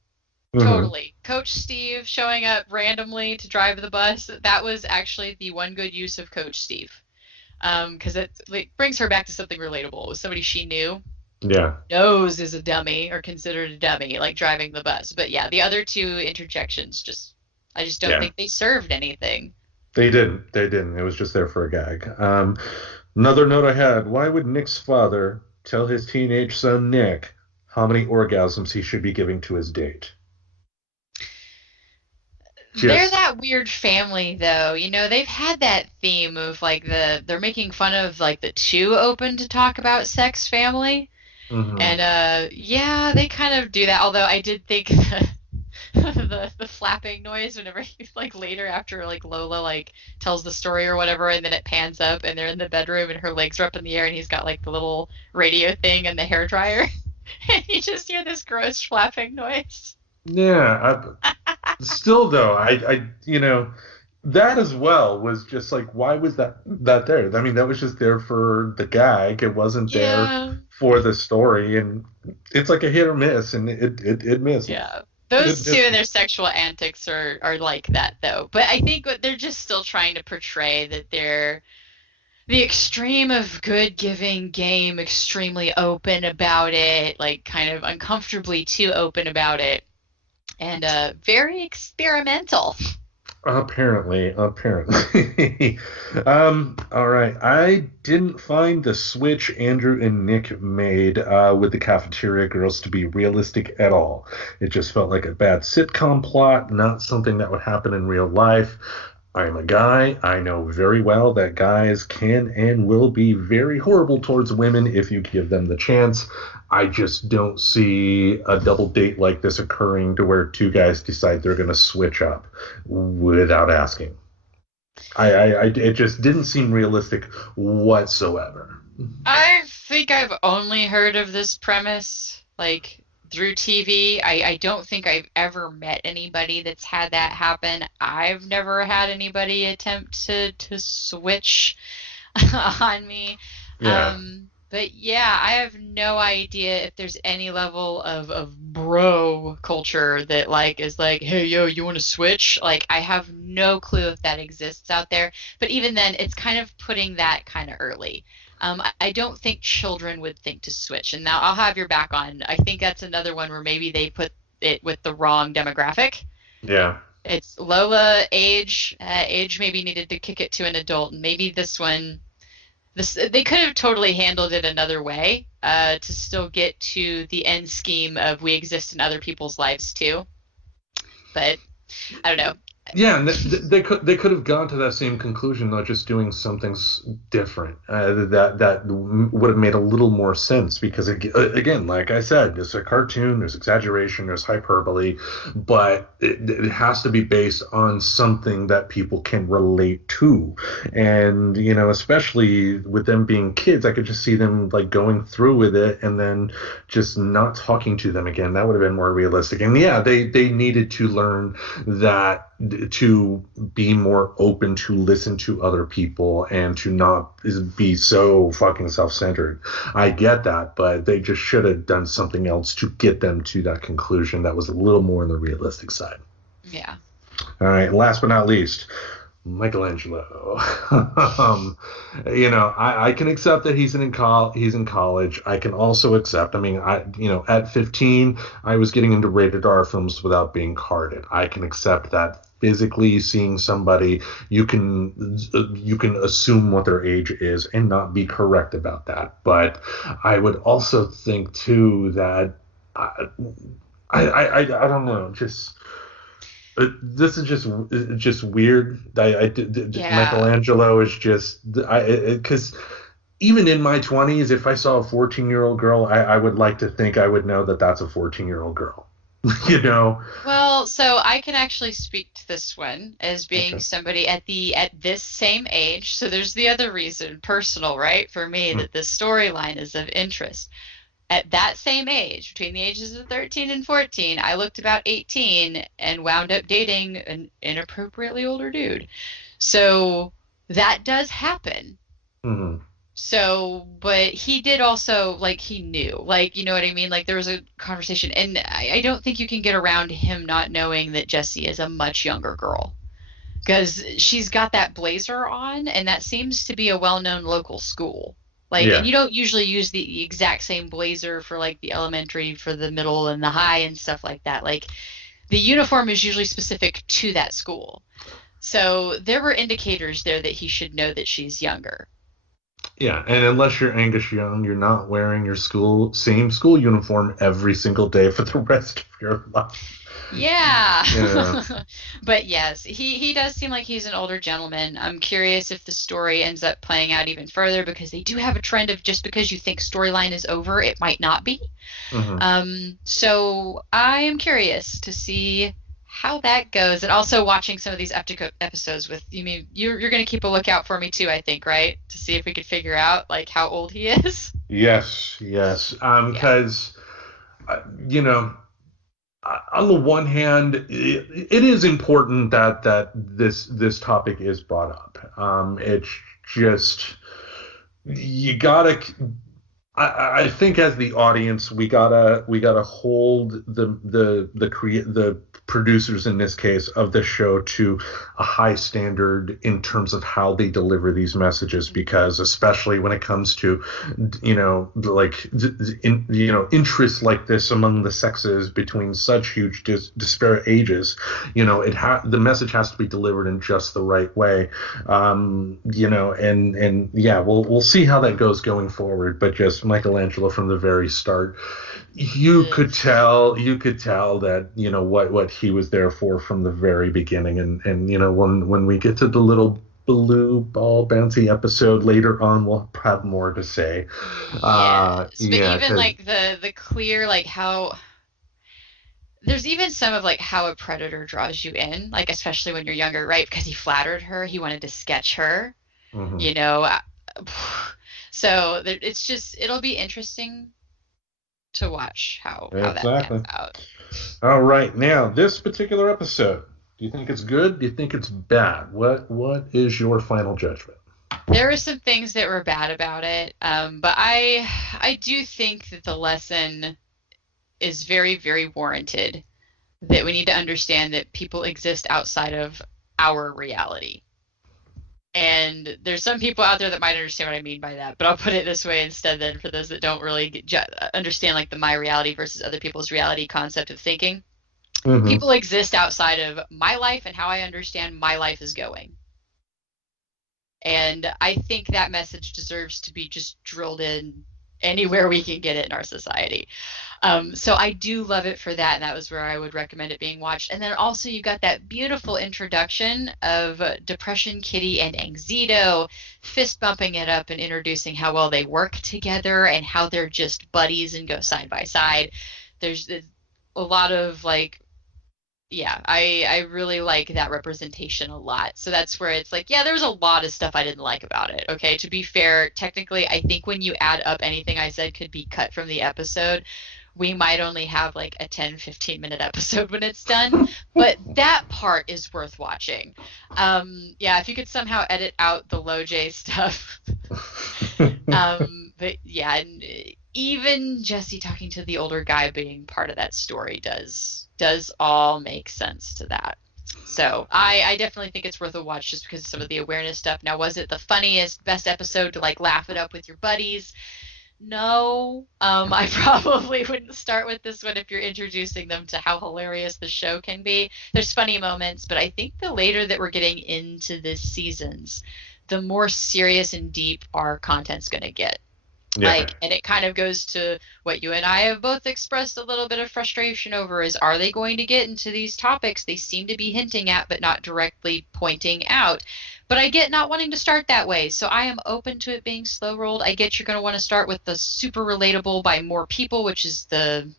Mhm. Totally. Coach Steve showing up randomly to drive the bus. That was actually the one good use of Coach Steve. Because it like, brings her back to something relatable with somebody she knew Yeah, knows is a dummy or considered a dummy, like driving the bus. But yeah, the other two interjections I just don't yeah, think they served anything. they didn't. It was just there for a gag. Another note I had: why would Nick's father tell his teenage son Nick how many orgasms he should be giving to his date? They're Just that weird family though. They've had that theme of like they're making fun of like the too open to talk about sex family. Mm-hmm. And yeah, they kind of do that. Although I did think the flapping noise whenever he, like later after like Lola like tells the story or whatever, and then it pans up and they're in the bedroom and her legs are up in the air and he's got like the little radio thing and the hair dryer, and you just hear this gross flapping noise. Yeah. Still though, that as well was just like, why was that there? I mean, that was just there for the gag. It wasn't there Yeah, for the story, and it's like a hit or miss, and it missed. yeah. It Those two missed. and their sexual antics are like that though. But I think what they're just still trying to portray that they're the extreme of good giving game, extremely open about it, like kind of uncomfortably too open about it, and very experimental. Apparently. All right. I didn't find the switch Andrew and Nick made with the Cafeteria Girls to be realistic at all. It just felt like a bad sitcom plot, not something that would happen in real life. I'm a guy. I know very well that guys can and will be very horrible towards women if you give them the chance. I just don't see a double date like this occurring to where two guys decide they're going to switch up without asking. It just didn't seem realistic whatsoever. I think I've only heard of this premise like through TV. I don't think I've ever met anybody that's had that happen. I've never had anybody attempt to switch on me. Yeah. But yeah, I have no idea if there's any level of bro culture that like is like, hey yo, you want to switch? Like I have no clue if that exists out there. But even then, it's kind of putting that kind of early. I don't think children would think to switch. And now I'll have your back on. I think that's another one where maybe they put it with the wrong demographic. Yeah. It's Lola age maybe needed to kick it to an adult, and maybe this one this they could have totally handled it another way to still get to the end scheme of we exist in other people's lives too. But I don't know. Yeah, and they could have gone to that same conclusion, not just doing something different. That would have made a little more sense because again, like I said, it's a cartoon. There's exaggeration, there's hyperbole, but it has to be based on something that people can relate to. And especially with them being kids, I could just see them like going through with it and then just not talking to them again. That would have been more realistic. And yeah, they needed to learn that to be more open to listen to other people and to not be so fucking self-centered. I get that, but they just should have done something else to get them to that conclusion that was a little more on the realistic side. Yeah. All right, last but not least, Michelangelo. I can accept that he's in college. I can also accept. I mean, at 15, I was getting into rated R films without being carded. I can accept that physically seeing somebody, you can assume what their age is and not be correct about that. But I would also think too that I don't know, just this is just weird. Yeah. Michelangelo is just because even in my 20s, if I saw a 14-year-old girl, I would like to think I would know that that's a 14-year-old girl. you know? Well, so I can actually speak to this one as being Okay. somebody at this same age. So there's the other reason, personal, right, for me Mm. that this storyline is of interest. At that same age, between the ages of 13 and 14, I looked about 18 and wound up dating an inappropriately older dude. So that does happen. Mhm. So, but he did also, like, he knew, like, you know what I mean? Like, there was a conversation, and I don't think you can get around him not knowing that Jessie is a much younger girl because she's got that blazer on, and that seems to be a well-known local school. Like, and Yeah. you don't usually use the exact same blazer for like the elementary, for the middle, and the high and stuff like that. Like, the uniform is usually specific to that school. So there were indicators there that he should know that she's younger. Yeah, and unless you're Angus Young, you're not wearing your same school uniform every single day for the rest of your life. Yeah. Yeah. But yes, he does seem like he's an older gentleman. I'm curious if the story ends up playing out even further because they do have a trend of just because you think storyline is over, it might not be. Hmm. So I am curious to see how that goes, and also watching some of these episodes with you. Mean you're going to keep a lookout for me too, I think, right? To see if we could figure out like how old he is. Yes, yes. Yeah. Because you know, on the one hand, it is important that this topic is brought up. It's just you gotta. I think as the audience, we gotta hold the producers in this case of the show to a high standard in terms of how they deliver these messages, because especially when it comes to like interests like this among the sexes between such huge disparate ages, the message has to be delivered in just the right way. And yeah, we'll see how that goes going forward. But just Michelangelo from the very start, you could tell that what he was there for from the very beginning. And when we get to the little blue ball bouncy episode later on, we'll have more to say. Yes, but Yeah, even because like the clear like how there's even some of like how a predator draws you in, like especially when you're younger, right? Because he flattered her, he wanted to sketch her, you know. So it's just it'll be interesting to watch how that pans exactly. out. All right, now this particular episode. Do you think it's good? Do you think it's bad? What is your final judgment? There were some things that were bad about it, but I do think that the lesson is very, very warranted. That we need to understand that people exist outside of our reality. And there's some people out there that might understand what I mean by that, but I'll put it this way instead then for those that don't really understand like the my reality versus other people's reality concept of thinking. Hmm. People exist outside of my life and how I understand my life is going. And I think that message deserves to be just drilled in anywhere we can get it in our society. So I do love it for that, and that was where I would recommend it being watched. And then also you got that beautiful introduction of Depression Kitty and Anxito fist bumping it up and introducing how well they work together and how they're just buddies and go side by side. There's a lot of like yeah, I really like that representation a lot. So that's where it's like, yeah, there's a lot of stuff I didn't like about it. Okay, to be fair, technically, I think when you add up anything I said could be cut from the episode, we might only have like a 10-15 minute episode when it's done. But that part is worth watching. Yeah, if you could somehow edit out the low J stuff. But yeah, and even Jesse talking to the older guy being part of that story does all make sense to that. So I definitely think it's worth a watch just because of some of the awareness stuff. Now, was it the funniest, best episode to like laugh it up with your buddies? No. I probably wouldn't start with this one if you're introducing them to how hilarious the show can be. There's funny moments, but I think the later that we're getting into the seasons, the more serious and deep our content's going to get. Yeah. Like, and it kind of goes to what you and I have both expressed a little bit of frustration over is, are they going to get into these topics they seem to be hinting at but not directly pointing out? But I get not wanting to start that way, so I am open to it being slow rolled. I get you're going to want to start with the super relatable by more people, which is the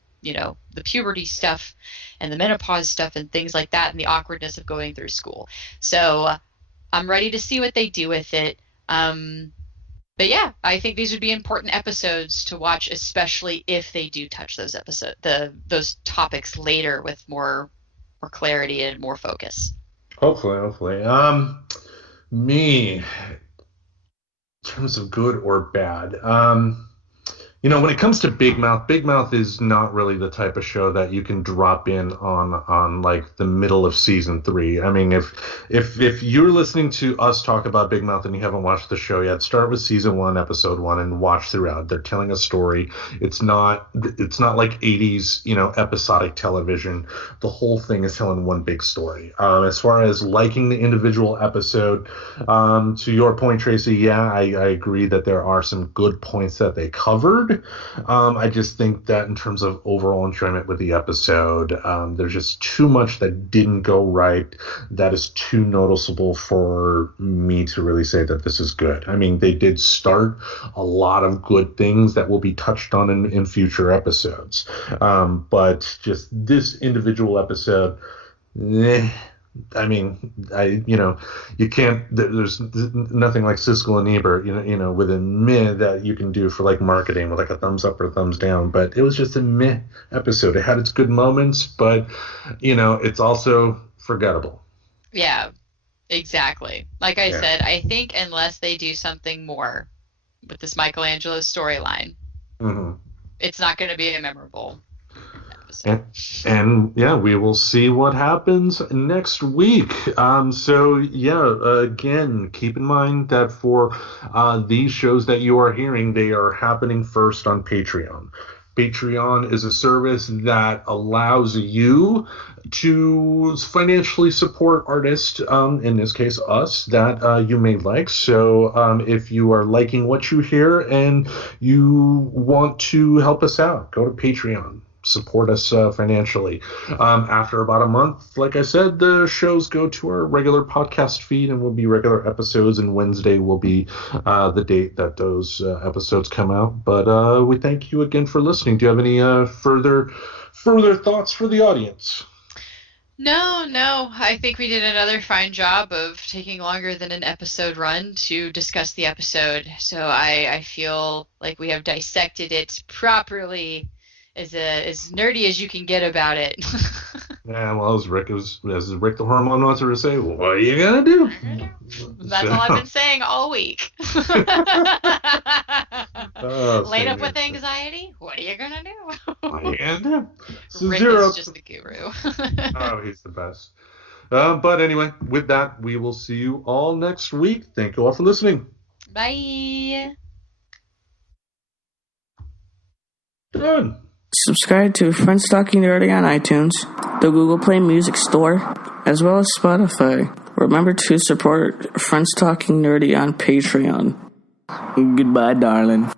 puberty stuff and the menopause stuff and things like that and the awkwardness of going through school. So I'm ready to see what they do with it. But yeah, I think these would be important episodes to watch, especially if they do touch those topics later with more clarity and more focus. Hopefully. Me, in terms of good or bad. When it comes to Big Mouth is not really the type of show that you can drop in on like the middle of season 3. I mean, if you're listening to us talk about Big Mouth and you haven't watched the show yet, start with season 1, episode 1, and watch throughout. They're telling a story. It's not like 80s, episodic television. The whole thing is telling one big story. As far as liking the individual episode, to your point, Tracy, yeah, I agree that there are some good points that they covered. I just think that in terms of overall enjoyment with the episode, there's just too much that didn't go right that is too noticeable for me to really say that this is good. I mean, they did start a lot of good things that will be touched on in future episodes. But just this individual episode, I mean, you can't. There's nothing like Siskel and Ebert, with a meh that you can do for like marketing with like a thumbs up or thumbs down. But it was just a meh episode. It had its good moments, but it's also forgettable. Yeah, exactly. Like I said, I think unless they do something more with this Michelangelo storyline, it's not going to be a memorable episode. And we will see what happens next week. Again, keep in mind that for these shows that you are hearing, they are happening first on Patreon. Patreon is a service that allows you to financially support artists, in this case us, that you may like. So if you are liking what you hear and you want to help us out, go to Patreon. Support us financially. After about a month, like I said, the shows go to our regular podcast feed and will be regular episodes, and Wednesday will be the date that those episodes come out. But we thank you again for listening. Do you have any further thoughts for the audience? No. I think we did another fine job of taking longer than an episode run to discuss the episode. So I feel like we have dissected it properly, as nerdy as you can get about it. Yeah, well, as Rick the Hormone wants to say, what are you gonna do? That's all I've been saying all week. Laid up with anxiety? What are you gonna do? What are you gonna do? Rick is just the guru. Oh, he's the best. But anyway, with that, we will see you all next week. Thank you all for listening. Bye. Done. Subscribe to Friends Talking Nerdy on iTunes, the Google Play Music Store, as well as Spotify. Remember to support Friends Talking Nerdy on Patreon. Goodbye, darling.